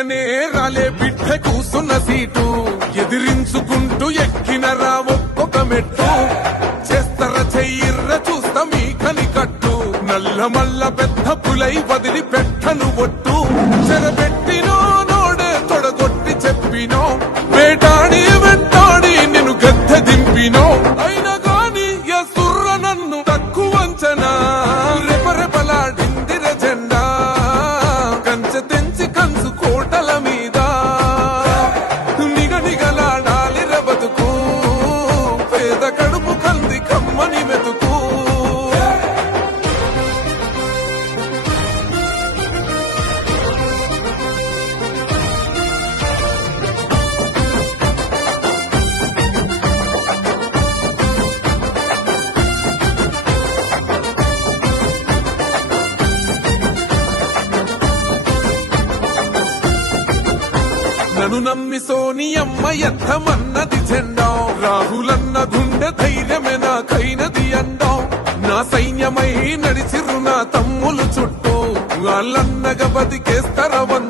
ఎక్కగానే రాలే బిడ్డ కూసున్న సీటు ఎదిరించుకుంటూ ఎక్కినరా ఒక్కొక్క మెట్టు చేస్తర చెయ్యిర్ర చూస్తా మీ కని కట్టు నల్ల మల్ల పెద్ద పులై వదిలి పెట్టను ఒట్టు చెరబెట్టినో నోడే తొడగొట్టి చెప్పినో వేటాడి వెంటాడి నిన్ను గద్దె దింపినో అయినా గాని ఎసుర్ర నన్ను తక్కువ అంచనా రెపరెపలాడిందిర జెండా కంచె తెంచి కంచు కోటల మీద నిగనిగలాడాలి బతుకు పేద కడుపు కంది కమ్మని మెతుకు నన్ను నమ్మి సోనియమ్మ ఎత్తమన్నది జెండా రాహులన్న గుండె ధైర్యమే నాకైనది అండా నా సైన్యమై నడిచిరు నా తమ్ములు చుట్టూ వాళ్ళన్నగా బతికేస్తరవన్న